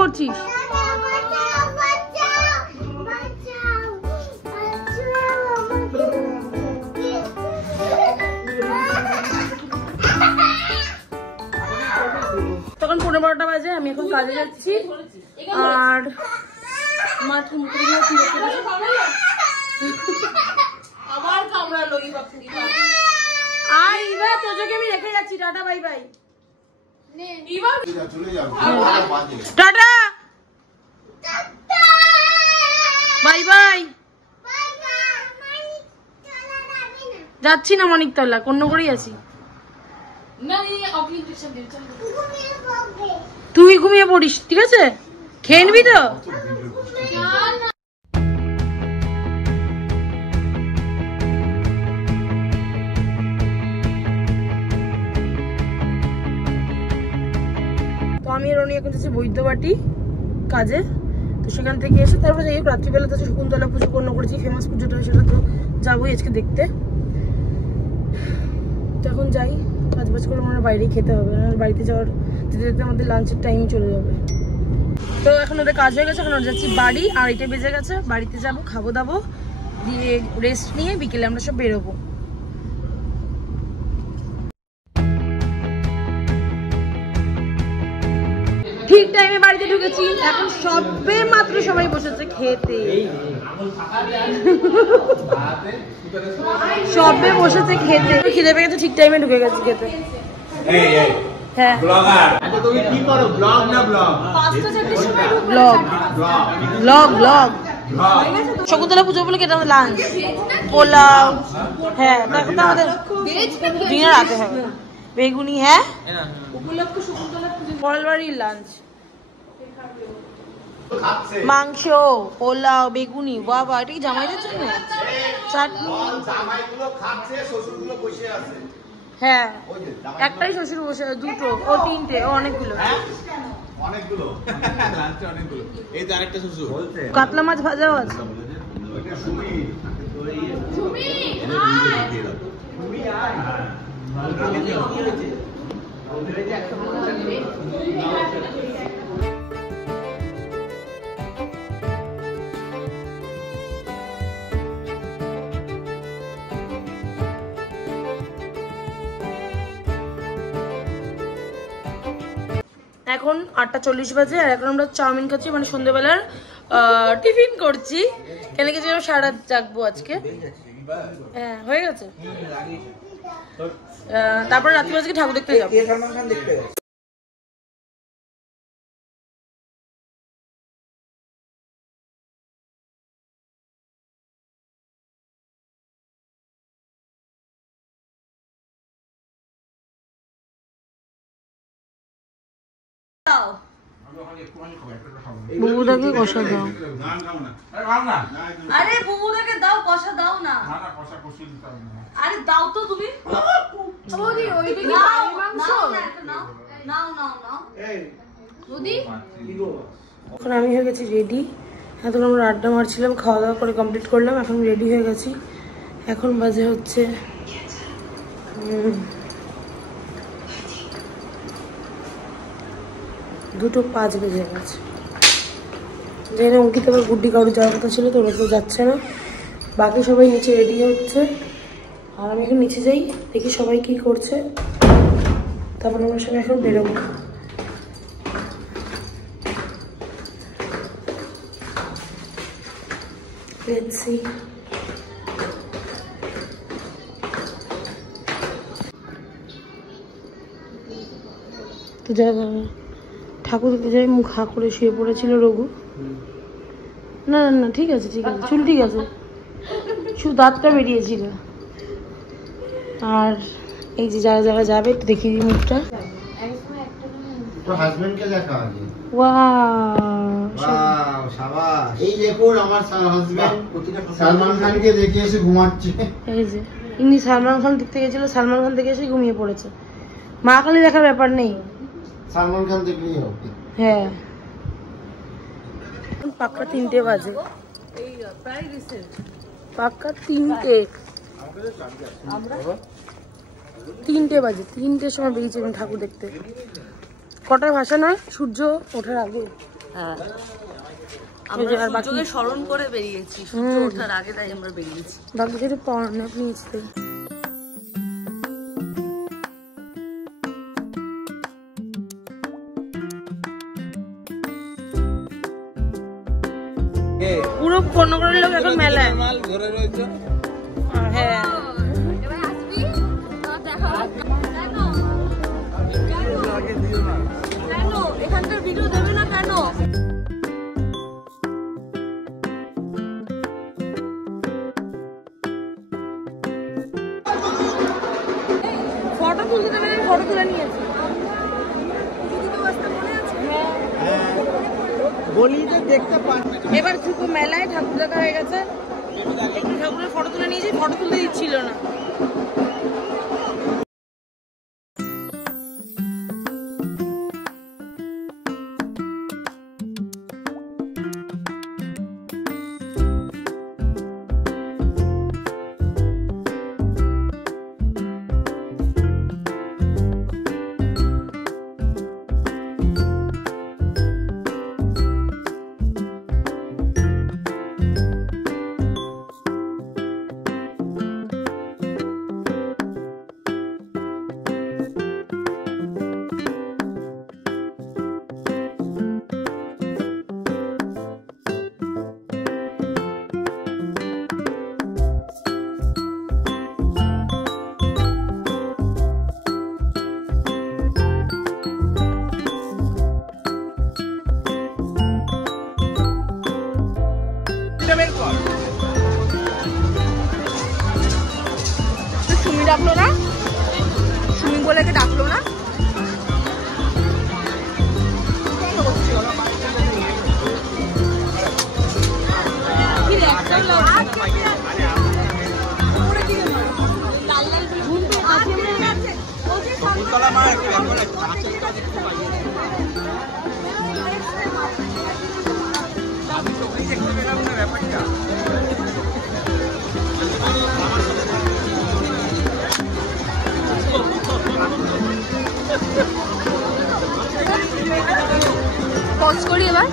করছিস? তখন 11:15 বাজে, আমি এখন কাজে যাচ্ছি। আর মাঠে মুখে আর ইভা তোজোকে আমি রেখে যাচ্ছি। Tata bye bye. Tata bye bye. যাচ্ছি না মানিকতলা, কন্যাগড়ি আছি। তুই ঘুমিয়ে পড়িস, ঠিক আছে? খেয়ে নিবি তো? আমি রনি এখন যাচ্ছি বৈদ্যবাটি কাজে। তো সেখান থেকে এসে তারপরে যাই হোক রাত্রিবেলা তো শকুন্তলা পুজো কর্ণ করেছি, ফেমাস পুজোটা, সেটা তো যাবোই আজকে দেখতে। তো এখন যাই, কাজ বাজ করে আমার বাইরেই খেতে হবে, আর বাড়িতে যাওয়ার যেতে যেতে আমাদের লাঞ্চের টাইম চলে যাবে। তো এখন ওদের কাজ হয়ে গেছে, এখন ওরা যাচ্ছি বাড়ি। আর এটা বেজে গেছে, বাড়িতে যাবো, খাবো দাবো, দিয়ে রেস্ট নিয়ে বিকেলে আমরা সব বেরোবো। ঠিক টাইমে বাড়িতে ঢুকেছি, এখন সবে মাত্র সবাই বসেছে খেতে, সবে বসেছে খেতে। খিদে পেয়ে গেছে, ঠিক টাইমে ঢুকে গেছে খেতে। হ্যাঁ ব্লগ শকুন্তলা পুজো বলে কেটে আমাদের লাঞ্চ পোলাও। হ্যাঁ এখন তো আমাদের ডিনার রাতে হবে বেগুনি। হ্যাঁ মঙ্গলবাড়ির লাঞ্চ, মাংস, পোলাও, বেগুনি। বাবা এটা কি জামাইদের জন্য? চাটনি। হ্যাঁ একটাই শ্বশুর বসে, দুটো ও তিনটে ও অনেকগুলো। কাতলা মাছ ভাজাও আছে। এখন 8:40 বাজে, আর এখন আমরা চাউমিন খাচ্ছি, মানে সন্ধ্যেবেলার টিফিন করছি। কেন কি সারা রাত জাগবো আজকে। হ্যাঁ হয়ে গেছে। তারপরে রাত্রি আজকে ঠাকুর দেখতে যাবো। বুবুদাকে কষা দাও। আরে বুবুদাকে দাও, কষা দাও না। আরে দাও তো তুমি। এখন আমি হয়ে গেছি রেডি। এখন আমরা আড্ডা মারছিলাম, খাওয়া দাওয়া করে কমপ্লিট করলাম, এখন রেডি হয়ে গেছি। এখন বাজে হচ্ছে 2:05 বেজে গেছে। যেখানে অঙ্কিত আবার গুড্ডি কারোর যাওয়ার কথা ছিল, তো ওরা কেউ যাচ্ছে না, বাকি সবাই নিচে রেডি হচ্ছে। আর আমি এখন নিচে যাই, দেখি সবাই কি করছে, তারপর আমরা সবাই এখন বেরোবো। Let's see. তো যাই ঠাকুর দেখতে যাই, মুখ হা করে শুয়ে পড়েছিল রঘু। না না না ঠিক আছে ঠিক আছে, চুল ঠিক আছে, শুধু দাঁতটা বেরিয়েছিল। আর এই যে যারা যারা যাবে একটু দেখিয়ে দিই মুখটা। সালমান খানকে দেখে এসে ঘুমাচ্ছে। এই যে ইনি সালমান খান দেখতে গেছিল, সালমান খান দেখে এসে ঘুমিয়ে পড়েছে। মা কালী দেখার ব্যাপার নেই, সালমান খান দেখলেই হবে। হ্যাঁ পাক্কা 3টে বাজে, পাক্কা 3টে বাজে। 3টের সময় বেরিয়েছি আমি ঠাকুর দেখতে। কটায় ভাসা নয়, সূর্য ওঠার আগে। হ্যাঁ, আমরা সূর্যকে স্মরণ করে বেরিয়েছি, সূর্য ওঠার আগে তাই আমরা বেরিয়েছি। বাকি কিছু পড়ানো নিয়েছি। পুরো কর্ণগরের লোক এখন মেলায়। হ্যাঁ, এখানকার ভিডিও দেবে না কেন? ফটো তুলতে দেবে, ফটো তুলে নিয়েছি। এবার শুধু মেলায় ঠাকুর দেখা হয়ে গেছে, একটু ঠাকুরের ফটো তুলে নিয়েছি, ফটো তুলতে দিচ্ছিল না। সুমি ডাকলো না, সুমি বলে ডাকলো না। পজ করি এবার।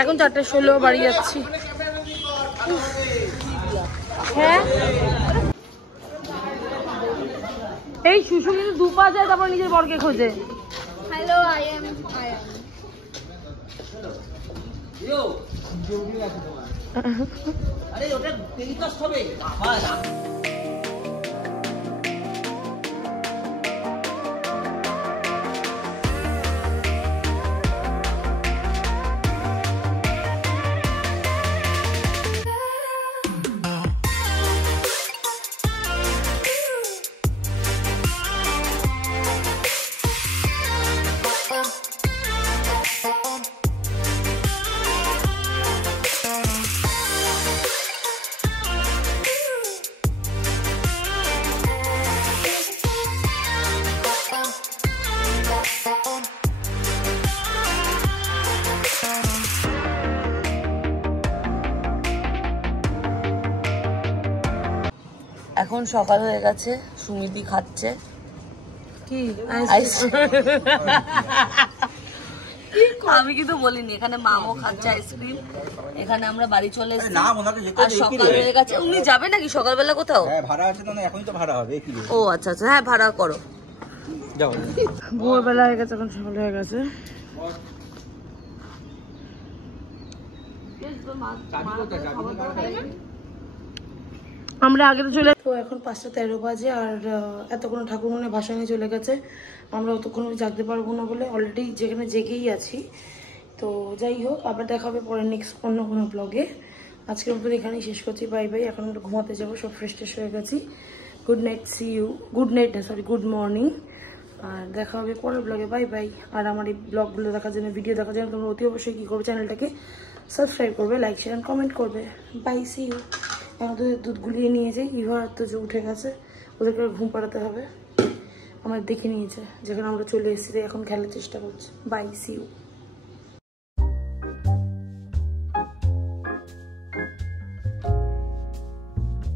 এখন 4:16 বাড়ি যাচ্ছি। হ্যাঁ, এই সুসু কিন্তু দুপা যায়, তারপর নিজের বরকে খোঁজে। হ্যালো, আই এম আরে ওটা টেলিকাস্ট হবে। এখন সকাল হয়ে গেছে, সুমিতি খাচ্ছে কি আমি কিন্তু বলিনি, এখানে মামও খাচ্ছে আইসক্রিম। এখানে আমরা বাড়ি চলে এসেছি আর সকাল হয়ে গেছে। উনি যাবে নাকি সকালবেলা কোথাও? ভাড়া আছে না, এখনই তো ভাড়া হবে। ও আচ্ছা আচ্ছা, হ্যাঁ ভাড়া করো। ভোরবেলা হয়ে গেছে, এখন সকাল হয়ে গেছে। আমরা আগে তো চলে, তো এখন 5:13 বাজে আর এতক্ষণ ঠাকুর মনে ভাসানে চলে গেছে। আমরা অতক্ষণ জাগতে পারবো না বলে অলরেডি যেখানে জেগেই আছি। তো যাই হোক, আবার দেখা হবে পরে নেক্সট অন্য কোনো ব্লগে। আজকের মতো এখানেই শেষ করছি। Bye bye. এখন আমরা ঘুমাতে যাবো, সব ফ্রেশ ট্রেশ হয়ে গেছি। Good night, see you. Good night না, সরি, গুড মর্নিং। আর দেখা হবে পরের ব্লগে। Bye bye. আর আমার এই ব্লগগুলো দেখার জন্য, ভিডিও দেখার জন্য তোমরা অতি অবশ্যই কী করবে, চ্যানেলটাকে সাবস্ক্রাইব করবে, লাইক শেয়ার অ্যান্ড কমেন্ট করবে। Bye, see you. এখন তো দুধ গুলিয়ে নিয়ে যাই, ইভা তো যে উঠে গেছে, ওদেরকে ঘুম পাড়াতে হবে। আমার দেখে নিয়েছে, যেখানে আমরা চলে এসেছি এখন খেলার চেষ্টা করছে। Bye, see you.